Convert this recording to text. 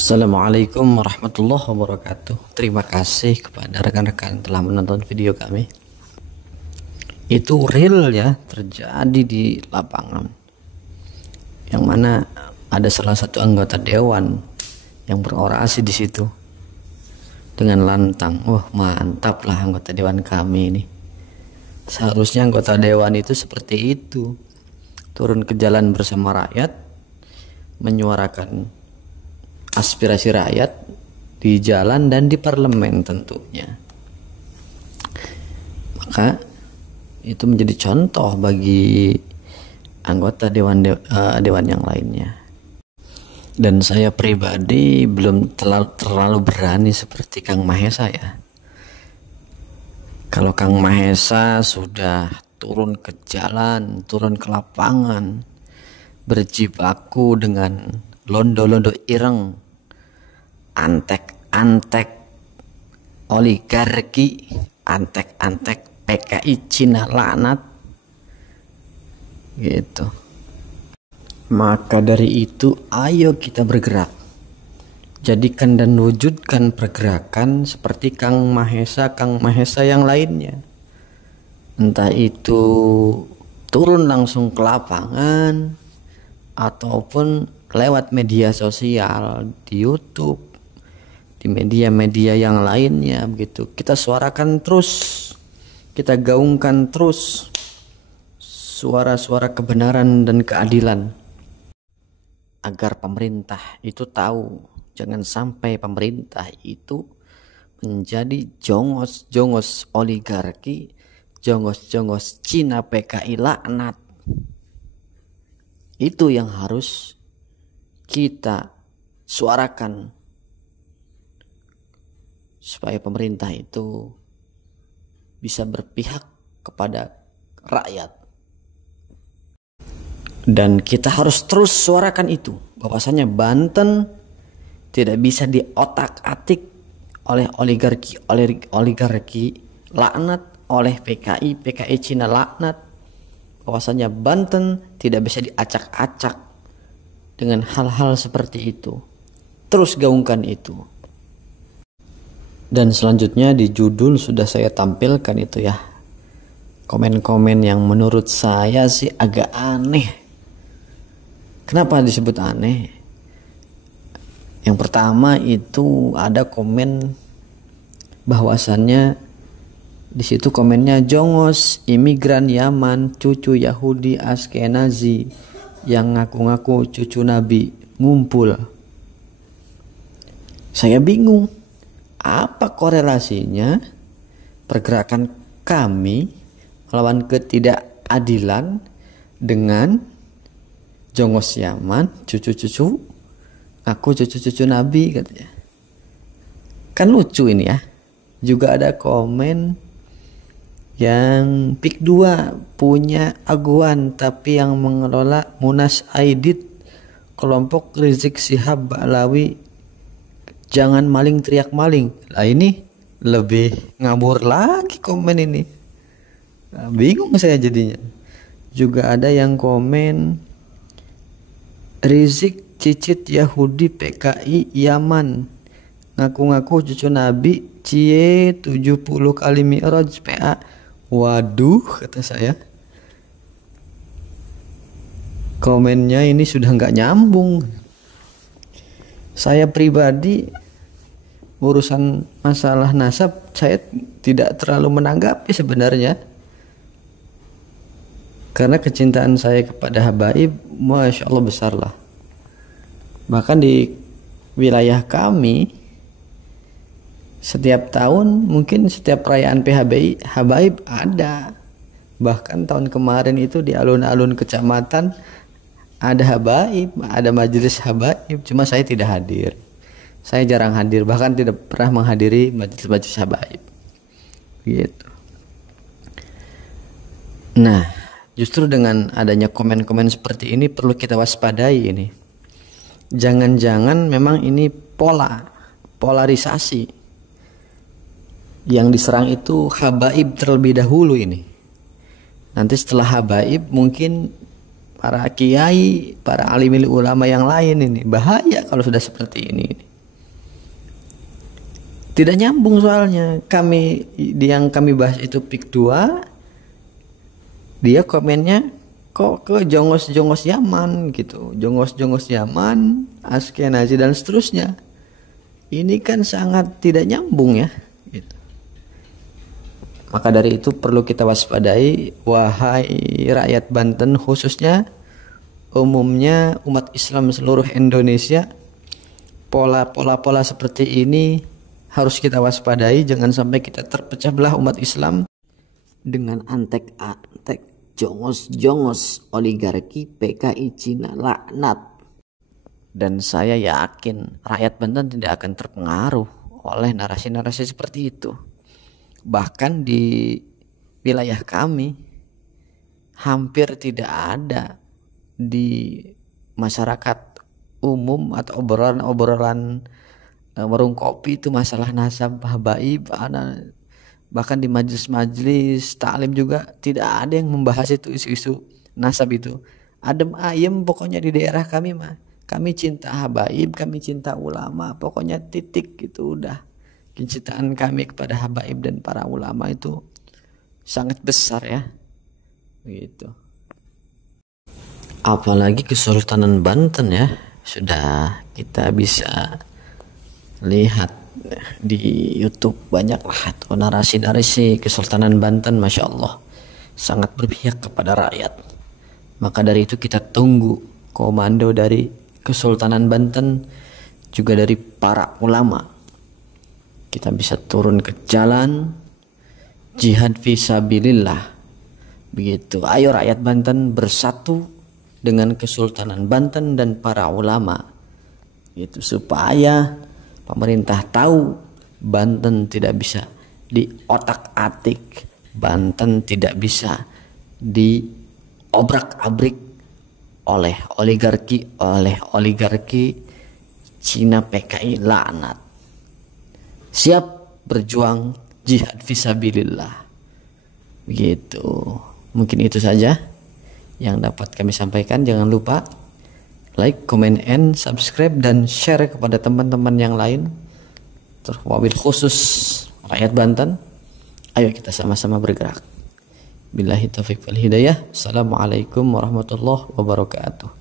Assalamualaikum warahmatullahi wabarakatuh. Terima kasih kepada rekan-rekan telah menonton video kami. Itu real ya, terjadi di lapangan, yang mana ada salah satu anggota dewan yang berorasi di situ dengan lantang. Wah, mantap lah anggota dewan kami ini. Seharusnya anggota dewan itu seperti itu, turun ke jalan bersama rakyat, menyuarakan aspirasi rakyat di jalan dan di parlemen tentunya. Maka itu menjadi contoh bagi anggota dewan yang lainnya. Dan saya pribadi belum terlalu berani seperti Kang Mahesa ya. Kalau Kang Mahesa sudah turun ke jalan, turun ke lapangan, berjibaku dengan londo-londo ireng, antek-antek oligarki, antek-antek PKI Cina laknat gitu. Maka dari itu ayo kita bergerak, jadikan dan wujudkan pergerakan seperti Kang Mahesa yang lainnya. Entah itu turun langsung ke lapangan ataupun lewat media sosial, di YouTube, di media-media yang lainnya begitu. Kita suarakan terus, kita gaungkan terus suara-suara kebenaran dan keadilan, agar pemerintah itu tahu, jangan sampai pemerintah itu menjadi jongos-jongos oligarki, jongos-jongos Cina PKI laknat. Itu yang harus kita suarakan supaya pemerintah itu bisa berpihak kepada rakyat. Dan kita harus terus suarakan itu, bahwasanya Banten tidak bisa diotak-atik oleh oligarki laknat, oleh PKI Cina laknat. Bahwasanya Banten tidak bisa diacak-acak dengan hal-hal seperti itu. Terus gaungkan itu. Dan selanjutnya di judul sudah saya tampilkan itu ya, komen-komen yang menurut saya sih agak aneh. Kenapa disebut aneh? Yang pertama itu ada komen bahwasannya di situ komennya jongos imigran Yaman, cucu Yahudi Askenazi yang ngaku-ngaku cucu Nabi ngumpul. Saya bingung, apa korelasinya pergerakan kami melawan ketidakadilan dengan jongos Yaman, cucu-cucu aku cucu-cucu Nabi katanya. Kan lucu ini ya. Juga ada komen yang PIK 2 punya aguan tapi yang mengelola Munas Aidit kelompok Rizik Syihab Ba'lawi, jangan maling teriak maling. Lah ini lebih ngabur lagi komen ini. Nah, bingung saya jadinya. Juga ada yang komen Rizik cicit Yahudi PKI Yaman, ngaku-ngaku cucu Nabi, cie 70 kali mi'raj PA. Waduh, kata saya, komennya ini sudah nggak nyambung. Saya pribadi urusan masalah nasab saya tidak terlalu menanggapi sebenarnya, karena kecintaan saya kepada habaib Masya Allah besar lah. Bahkan di wilayah kami setiap tahun, mungkin setiap perayaan PHBI habaib ada. Bahkan tahun kemarin itu di alun-alun kecamatan ada habaib, ada majelis habaib, cuma saya tidak hadir. Saya jarang hadir, bahkan tidak pernah menghadiri majelis habaib gitu. Nah, justru dengan adanya komen-komen seperti ini perlu kita waspadai ini. Jangan-jangan memang ini polarisasi. Yang diserang itu habaib terlebih dahulu ini. Nanti setelah habaib mungkin para kiai, para alimil ulama yang lain ini. Bahaya kalau sudah seperti ini. Tidak nyambung soalnya. Yang kami bahas itu PIK 2, dia komennya kok ke jongos-jongos Yaman gitu. Jongos-jongos Yaman, Askenazi dan seterusnya. Ini kan sangat tidak nyambung ya gitu. Maka dari itu perlu kita waspadai, wahai rakyat Banten, khususnya umumnya umat Islam seluruh Indonesia. Pola-pola seperti ini harus kita waspadai, jangan sampai kita terpecah belah umat Islam dengan antek-antek, jongos-jongos oligarki PKI Cina, laknat. Dan saya yakin rakyat Banten tidak akan terpengaruh oleh narasi-narasi seperti itu. Bahkan di wilayah kami hampir tidak ada di masyarakat umum atau obrolan warung kopi itu masalah nasab habaib. Bahkan di majelis taklim juga tidak ada yang membahas itu, isu-isu nasab itu. Adem ayem pokoknya di daerah kami mah. Kami cinta habaib, kami cinta ulama, pokoknya titik gitu udah. Kecintaan kami kepada habaib dan para ulama itu sangat besar ya. Begitu. Apalagi Kesultanan Banten ya. Sudah kita bisa lihat di YouTube banyak lah tuh narasi-narasi Kesultanan Banten, Masya Allah sangat berpihak kepada rakyat. Maka dari itu kita tunggu komando dari Kesultanan Banten, juga dari para ulama. Kita bisa turun ke jalan jihad fisabilillah. Begitu. Ayo rakyat Banten bersatu dengan Kesultanan Banten dan para ulama. Itu supaya pemerintah tahu Banten tidak bisa diotak-atik, Banten tidak bisa diobrak-abrik oleh oligarki Cina PKI laknat. Siap berjuang jihad fisabilillah. Begitu. Mungkin itu saja yang dapat kami sampaikan. Jangan lupa like, comment, and subscribe dan share kepada teman-teman yang lain, terwabil khusus rakyat Banten. Ayo kita sama-sama bergerak. Billahi taufiq wal hidayah. Assalamualaikum warahmatullahi wabarakatuh.